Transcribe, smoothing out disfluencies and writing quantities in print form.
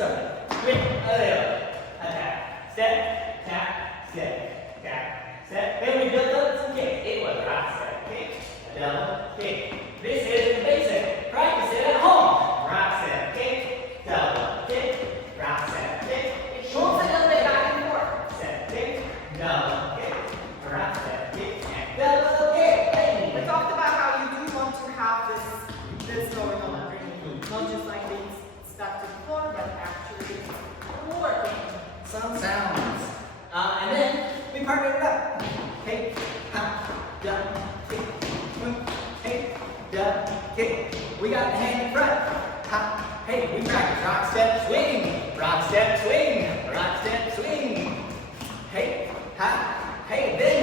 started. Swing, a little, attack, step, tap, step, tap, step. Then we built up some kick. It was rock step kick, a double kick. This is the basic. Practice it at home. Rock step kick, double kick, rock step kick. Schultz a little bit back and forth. Step kick, double kick, rock step kick, and double kick. Hey. We talked about how you do want to have this going on underneath. Not just like being stuck to the floor, but actually working. Some sounds. And then we partner it up. Hey, ha, da, kick, hey, da, kick. We got the hand in front. Ha, hey, we practice rock step swing, rock step swing, rock step swing. Hey, ha, hey, then